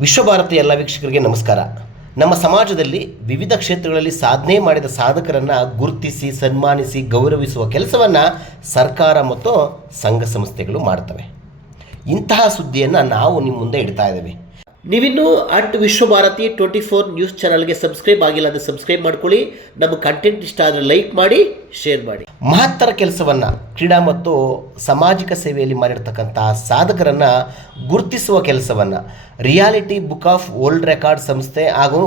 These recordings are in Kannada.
ವಿಶ್ವಭಾರತಿ ಎಲ್ಲ ವೀಕ್ಷಕರಿಗೆ ನಮಸ್ಕಾರ. ನಮ್ಮ ಸಮಾಜದಲ್ಲಿ ವಿವಿಧ ಕ್ಷೇತ್ರಗಳಲ್ಲಿ ಸಾಧನೆ ಮಾಡಿದ ಸಾಧಕರನ್ನು ಗುರುತಿಸಿ, ಸನ್ಮಾನಿಸಿ, ಗೌರವಿಸುವ ಕೆಲಸವನ್ನು ಸರ್ಕಾರ ಮತ್ತು ಸಂಘ ಸಂಸ್ಥೆಗಳು ಮಾಡ್ತವೆ. ಇಂತಹ ಸುದ್ದಿಯನ್ನು ನಾವು ನಿಮ್ಮ ಮುಂದೆ ಇಡ್ತಾ ಇದ್ದೇವೆ. ನೀವಿನ್ನೂ at Vishwabharati twenty four news ಚಾನಲ್ಗೆ ಸಬ್ಸ್ಕ್ರೈಬ್ ಆಗಿಲ್ಲ ಅಂದರೆ ಸಬ್ಸ್ಕ್ರೈಬ್ ಮಾಡ್ಕೊಳ್ಳಿ. ನಮ್ಮ ಕಂಟೆಂಟ್ ಇಷ್ಟ ಆದರೆ ಲೈಕ್ ಮಾಡಿ ಶೇರ್ ಮಾಡಿ. ಮಹತ್ತರ ಕೆಲಸವನ್ನು ಕ್ರೀಡಾ ಮತ್ತು ಸಾಮಾಜಿಕ ಸೇವೆಯಲ್ಲಿ ಮಾಡಿರ್ತಕ್ಕಂತಹ ಸಾಧಕರನ್ನು ಗುರುತಿಸುವ ಕೆಲಸವನ್ನು reality book of world record ಸಂಸ್ಥೆ ಹಾಗೂ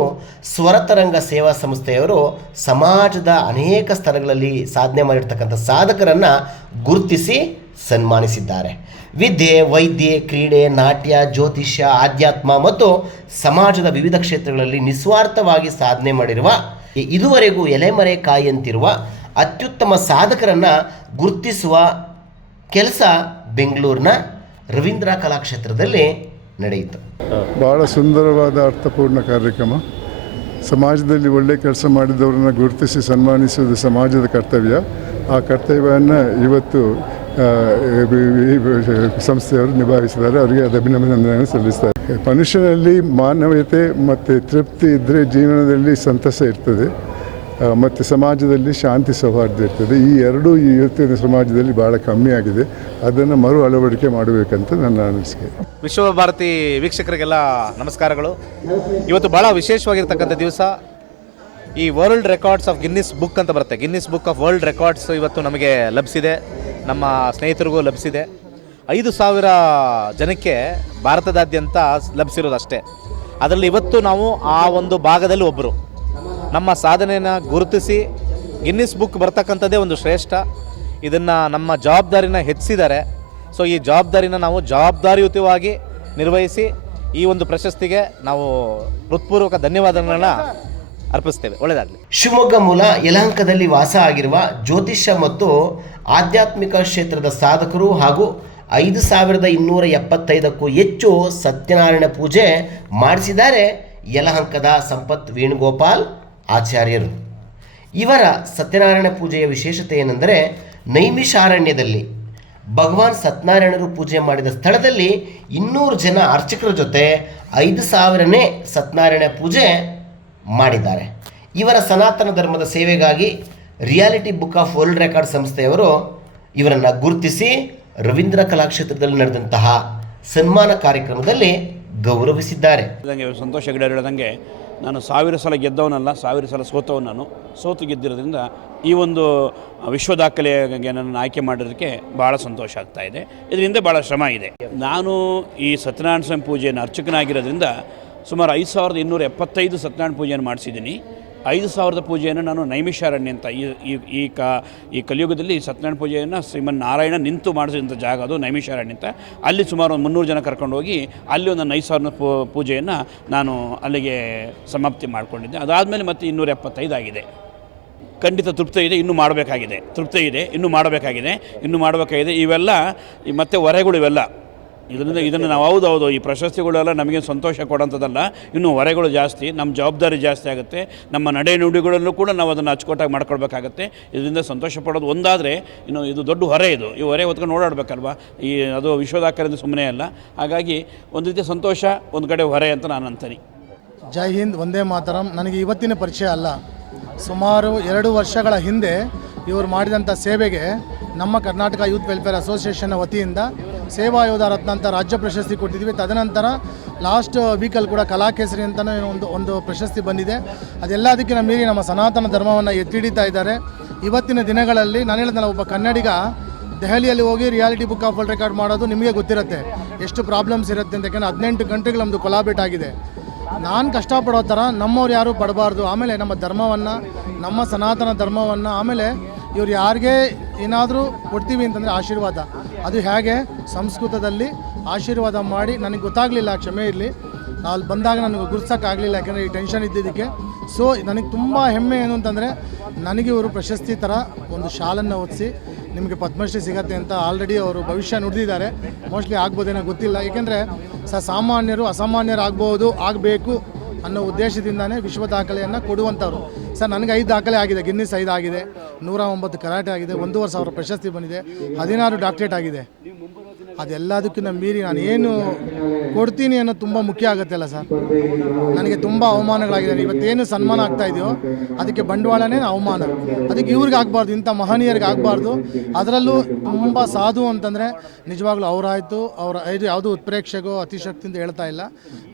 ಸ್ವರತರಂಗ ಸೇವಾ ಸಂಸ್ಥೆಯವರು ಸಮಾಜದ ಅನೇಕ ಸ್ಥಳಗಳಲ್ಲಿ ಸಾಧನೆ ಮಾಡಿರ್ತಕ್ಕಂಥ ಸಾಧಕರನ್ನು ಗುರುತಿಸಿ ಸನ್ಮಾನಿಸಿದ್ದಾರೆ. ವಿದ್ಯೆ, ವೈದ್ಯೆ, ಕ್ರೀಡೆ, ನಾಟ್ಯ, ಜ್ಯೋತಿಷ್ಯ, ಆಧ್ಯಾತ್ಮ ಮತ್ತು ಸಮಾಜದ ವಿವಿಧ ಕ್ಷೇತ್ರಗಳಲ್ಲಿ ನಿಸ್ವಾರ್ಥವಾಗಿ ಸಾಧನೆ ಮಾಡಿರುವ ಇದುವರೆಗೂ ಎಲೆಮರೆ ಕಾಯಿಯಂತಿರುವ ಅತ್ಯುತ್ತಮ ಸಾಧಕರನ್ನು ಗುರುತಿಸುವ ಕೆಲಸ ಬೆಂಗಳೂರಿನ ರವೀಂದ್ರ ಕಲಾಕ್ಷೇತ್ರದಲ್ಲಿ ನಡೆಯಿತು. ಭಾಳ ಸುಂದರವಾದ ಅರ್ಥಪೂರ್ಣ ಕಾರ್ಯಕ್ರಮ. ಸಮಾಜದಲ್ಲಿ ಒಳ್ಳೆ ಕೆಲಸ ಮಾಡಿದವರನ್ನು ಗುರುತಿಸಿ ಸನ್ಮಾನಿಸುವುದು ಸಮಾಜದ ಕರ್ತವ್ಯ. ಆ ಕರ್ತವ್ಯವನ್ನು ಇವತ್ತು ಸಂಸ್ಥೆಯವರು ನಿಭಾಯಿಸಿದ್ದಾರೆ. ಅವರಿಗೆ ಅದು ಅಭಿನಂದನೆಯನ್ನು ಸಲ್ಲಿಸ್ತಾರೆ. ಮನುಷ್ಯನಲ್ಲಿ ಮಾನವೀಯತೆ ಮತ್ತು ತೃಪ್ತಿ ಇದ್ದರೆ ಜೀವನದಲ್ಲಿ ಸಂತಸ ಇರ್ತದೆ. ಮತ್ತು ಸಮಾಜದಲ್ಲಿ ಶಾಂತಿ ಸೌಹಾರ್ದ ಇರ್ತದೆ. ಈ ಎರಡೂ ಈ ಇವತ್ತಿನ ಸಮಾಜದಲ್ಲಿ ಭಾಳ ಕಮ್ಮಿ ಆಗಿದೆ. ಅದನ್ನು ಮರು ಅಳವಡಿಕೆ ಮಾಡಬೇಕಂತ ನನ್ನ ಅನಿಸಿಕೆ. ವಿಶ್ವಭಾರತಿ ವೀಕ್ಷಕರಿಗೆಲ್ಲ ನಮಸ್ಕಾರಗಳು. ಇವತ್ತು ಭಾಳ ವಿಶೇಷವಾಗಿರ್ತಕ್ಕಂಥ ದಿವಸ ಈ world records of Guinness book ಅಂತ ಬರುತ್ತೆ. Guinness book of world records ಇವತ್ತು ನಮಗೆ ಲಭಿಸಿದೆ. ನಮ್ಮ ಸ್ನೇಹಿತರಿಗೂ ಲಭಿಸಿದೆ. ಐದು ಸಾವಿರ ಜನಕ್ಕೆ ಭಾರತದಾದ್ಯಂತ ಲಭಿಸಿರೋದಷ್ಟೇ. ಅದರಲ್ಲಿ ಇವತ್ತು ನಾವು ಆ ಒಂದು ಭಾಗದಲ್ಲಿ ಒಬ್ಬರು ನಮ್ಮ ಸಾಧನೆಯನ್ನು ಗುರುತಿಸಿ ಗಿನ್ನಿಸ್ ಬುಕ್ ಬರ್ತಕ್ಕಂಥದ್ದೇ ಒಂದು ಶ್ರೇಷ್ಠ. ಇದನ್ನು ನಮ್ಮ ಜವಾಬ್ದಾರಿನ ಹೆಚ್ಚಿಸಿದ್ದಾರೆ. ಸೊ ಈ ಜವಾಬ್ದಾರಿನ ನಾವು ಜವಾಬ್ದಾರಿಯುತವಾಗಿ ನಿರ್ವಹಿಸಿ ಈ ಒಂದು ಪ್ರಶಸ್ತಿಗೆ ನಾವು ಹೃತ್ಪೂರ್ವಕ ಧನ್ಯವಾದಗಳನ್ನ ಅರ್ಪಿಸ್ತೇವೆ. ಒಳ್ಳೆಯದಾಗಲಿ ಶಿವಮೊಗ್ಗ ಮೂಲ ಯಲಹಂಕದಲ್ಲಿ ವಾಸ ಆಗಿರುವ ಜ್ಯೋತಿಷ್ಯ ಮತ್ತು ಆಧ್ಯಾತ್ಮಿಕ ಕ್ಷೇತ್ರದ ಸಾಧಕರು ಹಾಗೂ ಐದು ಸಾವಿರದ ಇನ್ನೂರ ಎಪ್ಪತ್ತೈದಕ್ಕೂ ಹೆಚ್ಚು ಸತ್ಯನಾರಾಯಣ ಪೂಜೆ ಮಾಡಿಸಿದ್ದಾರೆ ಯಲಹಂಕದ ಸಂಪತ್ ವೇಣುಗೋಪಾಲ್ ಆಚಾರ್ಯರು. ಇವರ ಸತ್ಯನಾರಾಯಣ ಪೂಜೆಯ ವಿಶೇಷತೆ ಏನೆಂದರೆ ನೈಮಿಷಾರಣ್ಯದಲ್ಲಿ ಭಗವಾನ್ ಸತ್ಯನಾರಾಯಣರು ಪೂಜೆ ಮಾಡಿದ ಸ್ಥಳದಲ್ಲಿ ಇನ್ನೂರು ಜನ ಅರ್ಚಕರ ಜೊತೆ ಐದು ಸಾವಿರನೇ ಸತ್ಯನಾರಾಯಣ ಪೂಜೆ ಮಾಡಿದ್ದಾರೆ. ಇವರ ಸನಾತನ ಧರ್ಮದ ಸೇವೆಗಾಗಿ reality book of world record ಸಂಸ್ಥೆಯವರು ಇವರನ್ನು ಗುರುತಿಸಿ ರವೀಂದ್ರ ಕಲಾಕ್ಷೇತ್ರದಲ್ಲಿ ನಡೆದಂತಹ ಸನ್ಮಾನ ಕಾರ್ಯಕ್ರಮದಲ್ಲಿ ಗೌರವಿಸಿದ್ದಾರೆ. ಸಂತೋಷ ಹೆಗಡೆ ಹೇಳಿದಂಗೆ ನಾನು ಸಾವಿರ ಸಲ ಗೆದ್ದವನಲ್ಲ, ಸಾವಿರ ಸಲ ಸೋತವನು ನಾನು. ಸೋತು ಗೆದ್ದಿರೋದ್ರಿಂದ ಈ ಒಂದು ವಿಶ್ವ ದಾಖಲೆಗೆ ನನ್ನನ್ನು ಆಯ್ಕೆ ಮಾಡೋದಕ್ಕೆ ಭಾಳ ಸಂತೋಷ ಆಗ್ತಾ ಇದೆ. ಇದರಿಂದ ಭಾಳ ಶ್ರಮ ಇದೆ. ನಾನು ಈ ಸತ್ಯನಾರಾಯಣ ಸ್ವಾಮಿ ಪೂಜೆಯನ್ನು ಅರ್ಚಕನಾಗಿರೋದ್ರಿಂದ ಸುಮಾರು ಐದು ಸಾವಿರದ ಇನ್ನೂರ ಎಪ್ಪತ್ತೈದು ಸತ್ಯನಾರಾಯಣ ಪೂಜೆಯನ್ನು ಮಾಡಿಸಿದ್ದೀನಿ. ಐದು ಸಾವಿರದ ಪೂಜೆಯನ್ನು ನಾನು ನೈಮಿಷಾರಣ್ಯ ಅಂತ ಈ, ಈ- ಕ, ಈ ಕಲಿಯುಗದಲ್ಲಿ ಸತ್ಯನಾರಾಯಣ ಪೂಜೆಯನ್ನು ಶ್ರೀಮನ್ ನಾರಾಯಣ ನಿಂತು ಮಾಡಿಸಿದಂಥ ಜಾಗ ಅದು ನೈಮಿಷಾರಣ್ಯ ಅಂತ. ಅಲ್ಲಿ ಸುಮಾರು ಒಂದು ಮುನ್ನೂರು ಜನ ಕರ್ಕೊಂಡು ಹೋಗಿ ಅಲ್ಲಿ ಒಂದು ಐದು ಸಾವಿರದ ಪೂಜೆಯನ್ನು ನಾನು ಅಲ್ಲಿಗೆ ಸಮಾಪ್ತಿ ಮಾಡಿಕೊಂಡಿದ್ದೆ. ಅದಾದಮೇಲೆ ಮತ್ತೆ ಇನ್ನೂರ ಎಪ್ಪತ್ತೈದು ಆಗಿದೆ. ಖಂಡಿತ ತೃಪ್ತಿ ಇದೆ, ಇನ್ನೂ ಮಾಡಬೇಕಾಗಿದೆ. ತೃಪ್ತಿ ಇದೆ, ಇನ್ನೂ ಮಾಡಬೇಕಾಗಿದೆ ಇನ್ನೂ ಮಾಡಬೇಕಾಗಿದೆ. ಇವೆಲ್ಲ ಮತ್ತೆ ಹೊರೆಗಳು ಇವೆಲ್ಲ. ಇದರಿಂದ ಇದನ್ನು ನಾವು ಹೌದು ಹೌದು, ಈ ಪ್ರಶಸ್ತಿಗಳೆಲ್ಲ ನಮಗೆ ಸಂತೋಷ ಕೊಡೋಂಥದ್ದಲ್ಲ. ಇನ್ನೂ ಹೊರೆಗಳು ಜಾಸ್ತಿ, ನಮ್ಮ ಜವಾಬ್ದಾರಿ ಜಾಸ್ತಿ ಆಗುತ್ತೆ. ನಮ್ಮ ನಡೆ ನುಡಿಗಳಲ್ಲೂ ಕೂಡ ನಾವು ಅದನ್ನು ಅಚ್ಚುಕಟ್ಟಾಗಿ ಮಾಡ್ಕೊಳ್ಬೇಕಾಗತ್ತೆ. ಇದರಿಂದ ಸಂತೋಷ ಪಡೋದು ಒಂದಾದರೆ, ಇನ್ನು ಇದು ದೊಡ್ಡ ಹೊರೆ ಇದು. ಈ ಹೊರೆ ಹೊತ್ಕೊಂಡು ಓಡಾಡಬೇಕಲ್ವ? ಈ ಅದು ವಿಶ್ವದಾಕರಿಂದ ಸುಮ್ಮನೆ ಅಲ್ಲ. ಹಾಗಾಗಿ ಒಂದು ರೀತಿ ಸಂತೋಷ, ಒಂದು ಕಡೆ ಹೊರೆ ಅಂತ ನಾನು ಅಂತೀನಿ. ಜೈ ಹಿಂದ್ ಒಂದೇ ಮಾತರಂ. ನನಗೆ ಇವತ್ತಿನ ಪರಿಚಯ ಅಲ್ಲ. ಸುಮಾರು ಎರಡು ವರ್ಷಗಳ ಹಿಂದೆ ಇವರು ಮಾಡಿದಂಥ ಸೇವೆಗೆ ನಮ್ಮ ಕರ್ನಾಟಕ ಯೂತ್ ವೆಲ್ಫೇರ್ ಅಸೋಸಿಯೇಷನ್ನ ವತಿಯಿಂದ ಸೇವಾ ಯೋಧ ರತ್ನ ಅಂತ ರಾಜ್ಯ ಪ್ರಶಸ್ತಿ ಕೊಟ್ಟಿದ್ವಿ ತದನಂತರ ಲಾಸ್ಟ್ ವೀಕಲ್ಲಿ ಕೂಡ ಕಲಾಕೇಸರಿ ಅಂತಲೇ ಒಂದು ಒಂದು ಪ್ರಶಸ್ತಿ ಬಂದಿದೆ. ಅದೆಲ್ಲದಕ್ಕಿಂತ ಮೀರಿ ನಮ್ಮ ಸನಾತನ ಧರ್ಮವನ್ನು ಎತ್ತಿ ಹಿಡಿತಾ ಇದ್ದಾರೆ. ಇವತ್ತಿನ ದಿನಗಳಲ್ಲಿ ನಾನು ಹೇಳಿದ್ನಲ್ಲ, ಒಬ್ಬ ಕನ್ನಡಿಗ ದೆಹಲಿಯಲ್ಲಿ ಹೋಗಿ reality book of world record ಮಾಡೋದು ನಿಮಗೆ ಗೊತ್ತಿರುತ್ತೆ. ಎಷ್ಟು ಪ್ರಾಬ್ಲಮ್ಸ್ ಇರುತ್ತೆ ಅಂತ ಯಾಕಂದರೆ ಹದಿನೆಂಟು ಗಂಟೆಗಳು ನಮ್ಮದು ಕೊಲಾಬೇಟ್ ಆಗಿದೆ. ನಾನು ಕಷ್ಟಪಡೋ ಥರ ನಮ್ಮವ್ರು ಯಾರೂ ಪಡಬಾರ್ದು. ಆಮೇಲೆ ನಮ್ಮ ಧರ್ಮವನ್ನು, ನಮ್ಮ ಸನಾತನ ಧರ್ಮವನ್ನು, ಆಮೇಲೆ ಇವ್ರು ಯಾರಿಗೆ ಏನಾದರೂ ಕೊಡ್ತೀವಿ ಅಂತಂದರೆ ಆಶೀರ್ವಾದ. ಅದು ಹೇಗೆ? ಸಂಸ್ಕೃತದಲ್ಲಿ ಆಶೀರ್ವಾದ ಮಾಡಿ, ನನಗೆ ಗೊತ್ತಾಗಲಿಲ್ಲ ಕ್ಷಮೆ ಇರಲಿ. ಅಲ್ಲಿ ಬಂದಾಗ ನನಗೆ ಗುರ್ಸೋಕ್ಕಾಗಲಿಲ್ಲ ಯಾಕಂದರೆ ಈ ಟೆನ್ಷನ್ ಇದ್ದಿದ್ದಕ್ಕೆ. ಸೊ ನನಗೆ ತುಂಬ ಹೆಮ್ಮೆ ಏನು ಅಂತಂದರೆ, ನನಗೆ ಇವರು ಪ್ರಶಸ್ತಿ ಥರ ಒಂದು ಶಾಲನ್ನು ಓದಿಸಿ, ನಿಮಗೆ ಪದ್ಮಶ್ರೀ ಸಿಗತ್ತೆ ಅಂತ ಆಲ್ರೆಡಿ ಅವರು ಭವಿಷ್ಯ ನುಡಿದಿದ್ದಾರೆ. ಮೋಸ್ಟ್ಲಿ ಆಗ್ಬೋದೇನೋ ಗೊತ್ತಿಲ್ಲ. ಏಕೆಂದರೆ ಸ, ಸಾಮಾನ್ಯರು ಅಸಾಮಾನ್ಯರು ಆಗ್ಬೋದು ಆಗಬೇಕು. ಅನ್ನೋ ಉದ್ದೇಶದಿಂದನೇ ವಿಶ್ವ ದಾಖಲೆಯನ್ನು ಕೊಡುವಂಥವ್ರು. ಸರ್, ನನಗೆ ಐದು ದಾಖಲೆ ಆಗಿದೆ. ಗಿನ್ನಿಸ್ ಐದು ಆಗಿದೆ. ನೂರ ಒಂಬತ್ತು ಕರಾಟೆ ಆಗಿದೆ. ಒಂದೂವರೆ ಸಾವಿರ ಪ್ರಶಸ್ತಿ ಬಂದಿದೆ. ಹದಿನಾರು ಡಾಕ್ಟ್ರೇಟ್ ಆಗಿದೆ. ಅದೆಲ್ಲದಕ್ಕಿಂತ ಮೀರಿ ನಾನು ಏನು ಕೊಡ್ತೀನಿ ಅನ್ನೋದು ತುಂಬ ಮುಖ್ಯ ಆಗುತ್ತೆ ಅಲ್ಲ ಸರ್? ನನಗೆ ತುಂಬ ಅವಮಾನಗಳಾಗಿದೆ. ಇವತ್ತೇನು ಸನ್ಮಾನ ಆಗ್ತಾ ಇದೆಯೋ ಅದಕ್ಕೆ ಬಂಡವಾಳನೇ ಅವಮಾನ. ಅದಕ್ಕೆ ಇವ್ರಿಗೆ ಆಗಬಾರ್ದು, ಇಂಥ ಮಹನೀಯರಿಗೆ ಆಗಬಾರ್ದು. ಅದರಲ್ಲೂ ತುಂಬ ಸಾಧು ಅಂತಂದರೆ ನಿಜವಾಗ್ಲೂ ಅವರಾಯಿತು. ಅವರ ಇದು ಯಾವುದು ಉತ್ಪ್ರೇಕ್ಷೆಗೋ ಅತಿಶಕ್ತಿಯಿಂದ ಅಂತ ಹೇಳ್ತಾ ಇಲ್ಲ.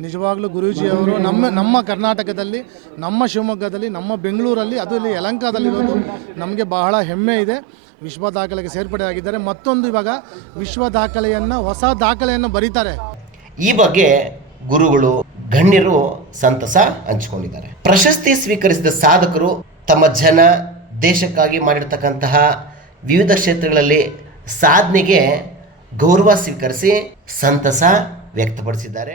ನಿಜವಾಗ್ಲೂ ಗುರೂಜಿಯವರು ನಮ್ಮ ನಮ್ಮ ಕರ್ನಾಟಕದಲ್ಲಿ, ನಮ್ಮ ಶಿವಮೊಗ್ಗದಲ್ಲಿ, ನಮ್ಮ ಬೆಂಗಳೂರಲ್ಲಿ, ಅದು ಇಲ್ಲಿ ಯಲಂಕಾದಲ್ಲಿರೋದು ನಮಗೆ ಬಹಳ ಹೆಮ್ಮೆ ಇದೆ. ವಿಶ್ವ ದಾಖಲೆಗೆ ಸೇರ್ಪಡೆ ಆಗಿದ್ದಾರೆ ಮತ್ತೊಂದು ಇವಾಗ ವಿಶ್ವ ದಾಖಲೆಯನ್ನು, ಹೊಸ ದಾಖಲೆಯನ್ನು ಬರೀತಾರೆ. ಈ ಬಗ್ಗೆ ಗುರುಗಳು, ಗಣ್ಯರು ಸಂತಸ ಹಂಚಿಕೊಂಡಿದ್ದಾರೆ. ಪ್ರಶಸ್ತಿ ಸ್ವೀಕರಿಸಿದ ಸಾಧಕರು ತಮ್ಮ ಜನ, ದೇಶಕ್ಕಾಗಿ ಮಾಡಿರ್ತಕ್ಕಂತಹ ವಿವಿಧ ಕ್ಷೇತ್ರಗಳಲ್ಲಿ ಸಾಧನೆಗೆ ಗೌರವ ಸ್ವೀಕರಿಸಿ ಸಂತಸ ವ್ಯಕ್ತಪಡಿಸಿದ್ದಾರೆ.